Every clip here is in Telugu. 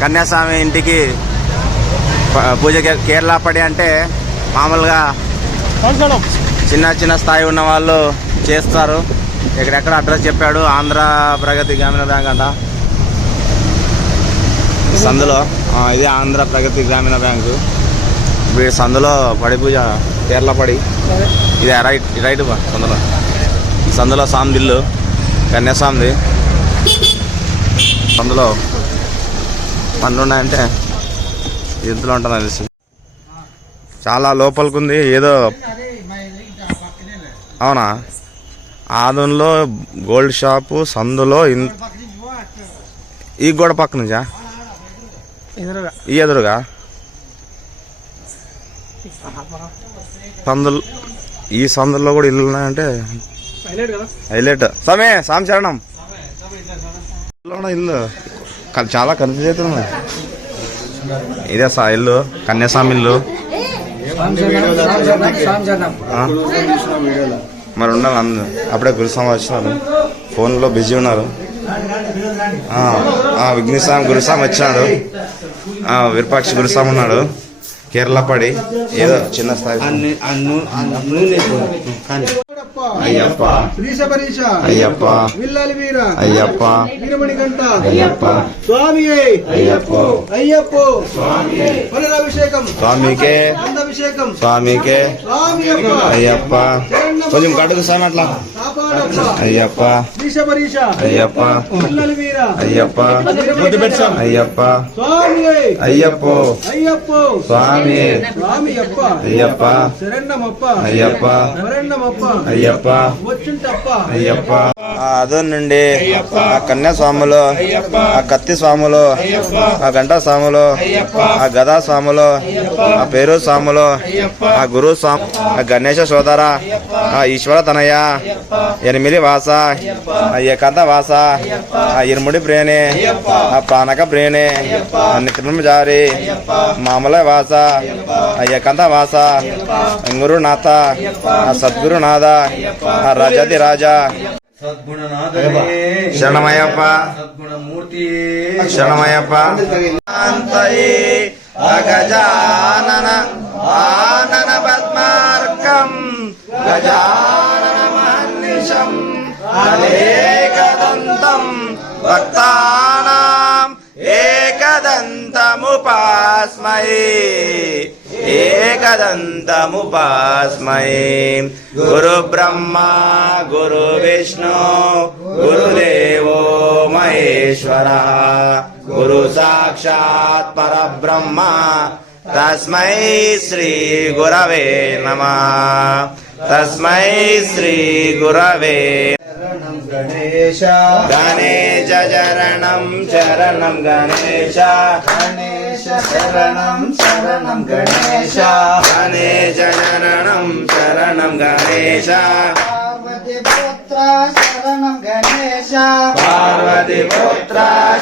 కన్యాస్వామి ఇంటికి పూజ. కేరళ పడి అంటే మామూలుగా చిన్న చిన్న స్థాయి ఉన్న వాళ్ళు చేస్తారు. ఎక్కడెక్కడ అడ్రస్ చెప్పాడు. ఆంధ్ర ప్రగతి గ్రామీణ బ్యాంక్ అంట సందులో. ఇది ఆంధ్ర ప్రగతి గ్రామీణ బ్యాంకు. వీడి సందులో పడి పూజ, కేరళ పడి. ఇది రైట్ సందులో స్వామి ఇల్లు, కన్యాస్వామిది. సందులో పనులు ఉన్నాయంటే ఇంతలో ఉంటుంది తెలిసి. చాలా లోపలికి ఉంది ఏదో. అవునా? ఆదంలో గోల్డ్ షాపు సందులో ఈ గోడ పక్క నుంచా? ఈ ఎదురుగా సందులు. ఈ సందుల్లో కూడా ఇల్లు ఉన్నాయంటే హైలైట్. స్వామి చరణం ఇల్లు చాలా కన్ఫ్యూజ్ అవుతుంది. ఇదే ఇల్లు, కన్యాస్వామి ఇల్లు. మరి ఉండాలి అందరూ. అప్పుడే గురుస్వామి వచ్చినారు, ఫోన్లో బిజీ ఉన్నారు. విఘ్నేశ్వామి గురుస్వామి వచ్చినాడు, విరూపాక్ష గురుస్వామి ఉన్నాడు. కేరళ పడి ఏదో చిన్న స్థాయి. అయ్యప్ప అయ్యప్ప అయ్యప్ప స్వామి స్వామికే స్వామికే అయ్యప్ప. కొంచెం కడుగు స్వామి అట్లా. అయ్యప్ప అయ్యప్ప అయ్యప్ప అయ్యప్ప అయ్యప్ప స్వామి అయ్యప్ప అయ్యప్ప అయ్యప్ప అయ్యప్ప. అదోనండి ఆ కన్యాస్వాములు, ఆ కత్తి స్వాములు, ఆ గంటా స్వాములు, ఆ గదా స్వాములు, ఆ పేరు స్వాములు, ఆ గురు స్వామి, ఆ గణేశ సోదర, ఆ ఈశ్వర తనయ, ఎనిమిది వాస, ఆ ఏకాంత వాస, ఆ ఇరుముడి ప్రేణి, ఆ ప్రాణక ప్రేణి, ఆ నిత్యబ్రహ్మచారి, మామూల వాస, ఆ ఏకాంత వాస, గురునాథ, ఆ సద్గురునాథ, ఆ రాజాది రాజా శరణమయ్యప్ప శరణమయ్యప్ప. గజానన ఆనన పద్మార్కం గజానన మహర్నిశం అనేకదంతం భక్తానాం ఏకదంతముపాస్మహే ఏకదంతముపాస్మహే. గురు బ్రహ్మ గురు విష్ణు గురుదేవో మహేశ్వర గురు సాక్షాత్ పరబ్రహ్మ తస్మై శ్రీ గురవే నమః. తస్మై శ్రీ గురవే. గణేశ గణేశ చరణం శరణం గణేశ గణేశ శరణం శరణం గణేశ గణేశ శరణం శరణం గణేశ పార్వతి పుత్ర శరణం గణేశ పార్వతి పుత్ర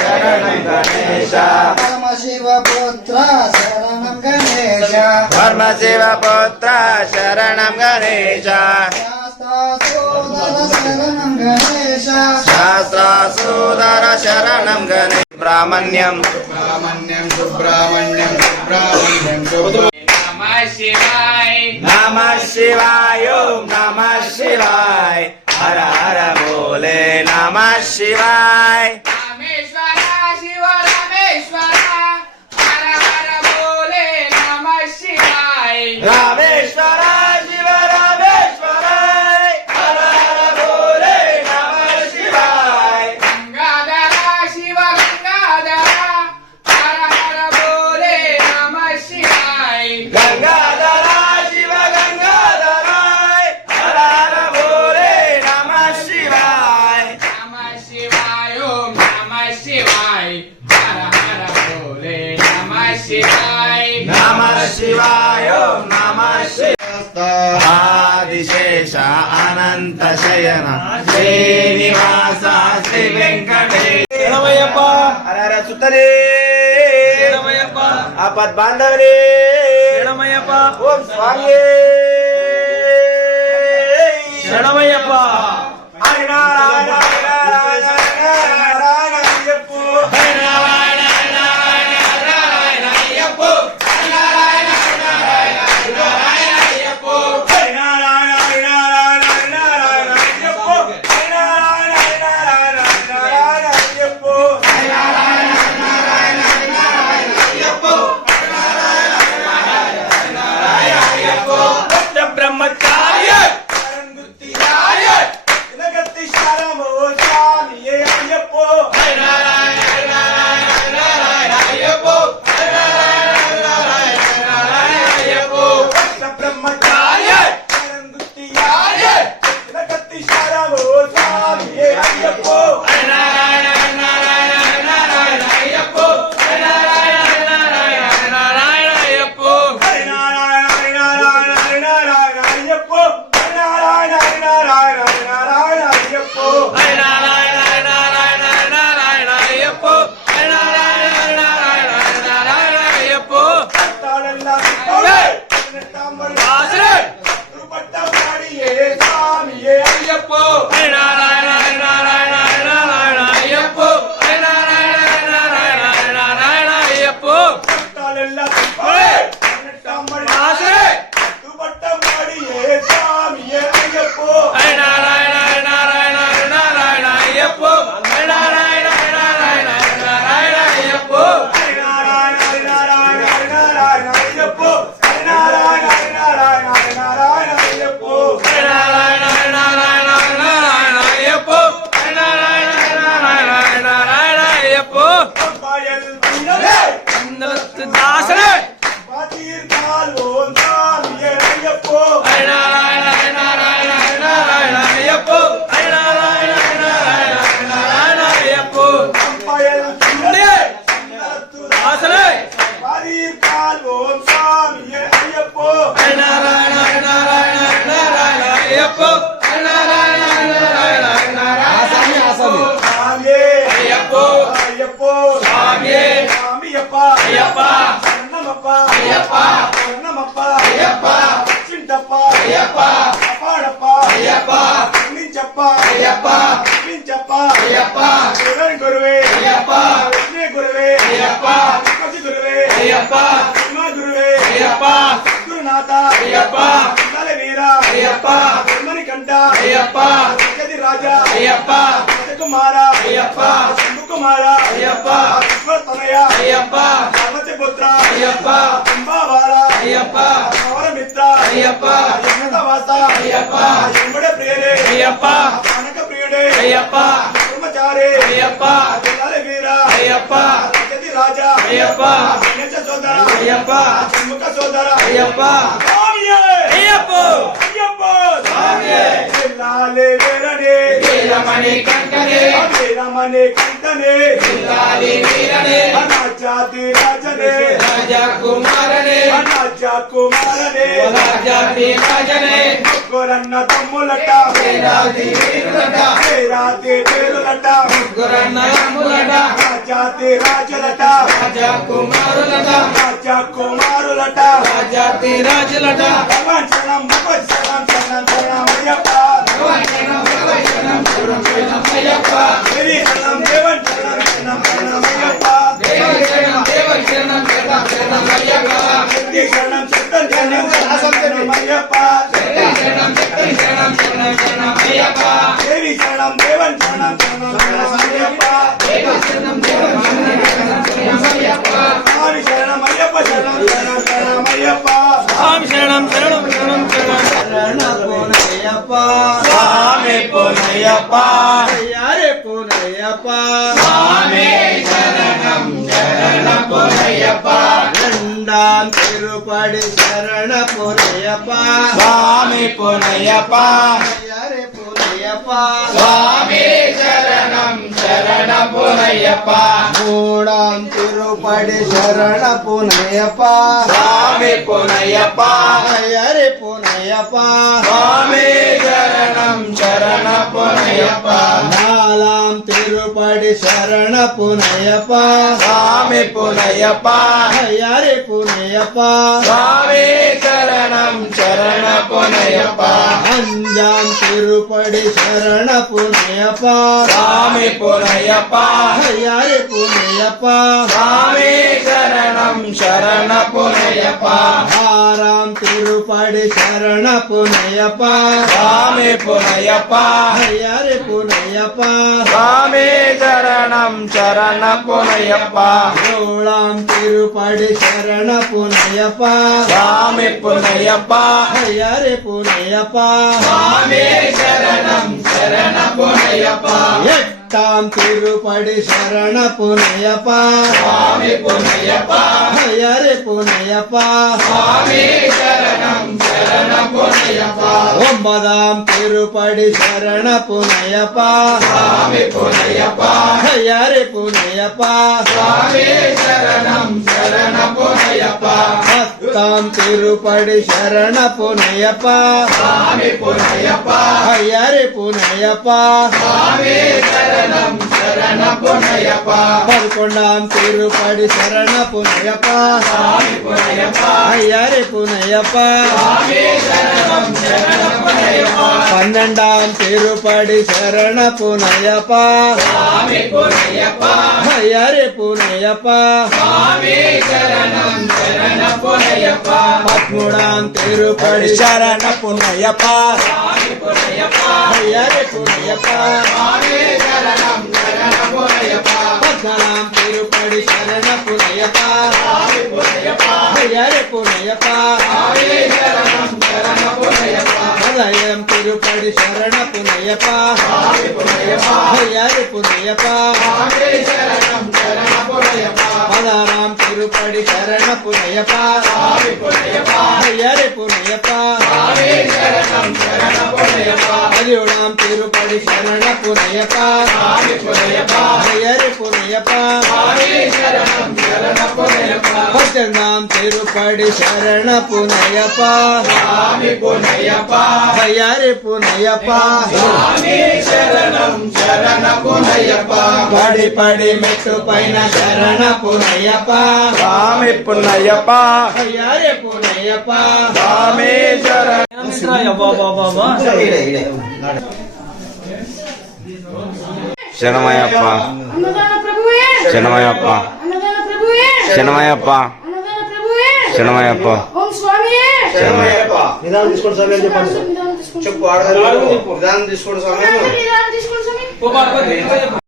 శరణం గణేశ పరమశివ పుత్ర శరణం గణేశ పరమశివ పుత్ర శరణం గణేశ శాస్త్రాసోదర శరణం గణేశ శాస్త్రాసోదర శరణం గణేశ. బ్రాహ్మణ్యం సుబ్రహ్మణ్యం సుబ్రహ్మణ్యం సుబ్రహ్మణ్యం నమః శివాయ నమః శివాయ నమః శివాయ హర హర భోలే నమః శివాయ. రామేశ్వర శివ రామేశ్వర హర హర భోలే నమః శివాయ. రామేశ్వర శివ రామేశ్వర హర హర భోలే నమః శివాయ. గంగాధర శివ గంగాధర హర హర భోలే నమః శివాయ. గంగాధర శివ గంగాధర హర హర భోలే నమః శివాయ. నమః శివాయ ఓం నమః శివాయ హర హర భోలే నమః శివాయ. నమః శివాయ నమః శివాయ. ఆదిశేష అనంత శయన శ్రీనివాస శ్రీ వెంకటేశ. శరణమయ్యప్ప హర సుతరే శరణమయ్యప్ప ఆపద్ బాంధవరే శరణమయ్యప్ప ఓం స్వామి శరణమయ్యప్ప. హరినారాయణ హరినారాయణ హరినారాయణ చెప్పు హరినారాయణ హరినారాయణ తిరుపడి శరణ పునయ్యప్ప స్వామి పునయ్యప్ప స్వామి శరణం శరణ పునయ్యప్ప మూడాం తిరుపడి శరణ పునయ్యప్ప స్వామి పునయ్యప్ప హరి పునయ్యప్ప స్వామి శరణం శరణ పునయ్యప్ప నాలాం తిరుపడి శరణ పునయ్యప్ప స్వామి పునయ్యప్ప హరి పునయ్యప్ప స్వామి శరణం శరణ పునయ్యప్ప అంజాం తిరుపడి శరణ పునయ్యప్ప స్వామి పునయ్యప్ప హరి పునయ్యప్ప స్వామి శరణం శరణ పునయ్యప్ప ఆరాం తిరుపడి శరణ పునయ్యప్ప స్వామి పునయ్యప్ప హరి పునయ్యప్ప స్వామి శరణం శరణ పునయ్యప్ప ఏళాం తిరుపడి శరణ పునయ్యప్ప స్వామి పునయ్యప్ప హరి పునయ్యప్ప స్వామి శరణం శరణ పునయ్యప్ప ఎట్టాం తిరుపడి శరణ పునయ్యప్ప స్వామి పునయ్యప్ప హరి పునయ్యప్ప స్వామి శరణం శరణ పునయ్యప్ప ఒంబదాం తిరుపడి శరణ పునయ్యప్ప స్వామి పునయ్యప్ప హరి పునయ్యప్ప స్వామి శరణం శరణ పునయ్యప్ప పత్తాం తిరుపడి శరణ పునయ్యప్ప స్వామి పునయ్యప్ప అయ్యారి పునయ్యప్ప స్వామి శరణం శరణ పునయ్యప్ప పదకొండాం తిరుపడి శరణ పునయ్యప్ప స్వామి పునయ్యప్ప అయ్యారి పునయ్యప్ప స్వామి శరణం శరణ పునయ్యప్ప పన్నెండాం తిరుపడి శరణ పునయ్యప్ప స్వామి పునయ్యప్ప అయ్యారి పునయ్యప్ప స్వామి శరణం శరణ పునయ్యప్ప పదమూడాం తిరుపడి శరణ పునయ్యప్ప స్వామి పునయ్యప్ప అయ్యారి పునయ్యప్ప స్వామి శరణం శరణ పునయ్యప్ప పద్నాలాం తిరుపడి శరణ పునయ్యప్ప స్వామి పునయ్యప్ప అయ్యారి పునయ్యప్ప స్వామి శరణం శరణ పునయ్యప్ప పదయం తిరుపడి శరణ పునయ్యప్ప స్వామి పునయ్యప్ప అయ్యారి పునయ్యప్ప స్వామి శరణం శరణ పునయ్యప్ప పదారాం తిరుపడి శరణ పునయ్యప్ప స్వామి పునయ్యప్ప అయ్యారి పునయ్యప్ప స్వామి శరణం శరణ పునయ్యప్ప పదిహేడాం తిరుపడి శరణ పునయ్యప్ప స్వామి పునయ్యప్ప అయ్యారి పునయ్యప్ప స్వామి శరణం శరణ పునయ్యప్ప పద్దెనిమిదాం తిరుపడి శరణ పునయ్యప్ప స్వామి పునయ్యప్ప అయ్యారి పునయ్యప్ప స్వామి శరణం శరణ పునయ్యప్ప పడి పడి మెట్టు పైన శరణ పునయ్యప్ప స్వామి పున్నయ్యప్ప అయ్యారి పునయ్యప్ప స్వామి శరణ శరణమయ్యప్ప అన్నదాన ప్రభువే శరణమయ్యప్ప అన్నదాన ప్రభువే శరణమయ్యప్ప అన్నదాన ప్రభువే శరణమయ్యప్ప ఓం స్వామియే శరణమయ్యప్ప నిదానం తీసుకోండి సమయం చెప్పండి విధానం తీసుకోండి చెప్పు ఆడగారు నిదానం తీసుకోండి సమయం విధానం తీసుకోండి స్వామి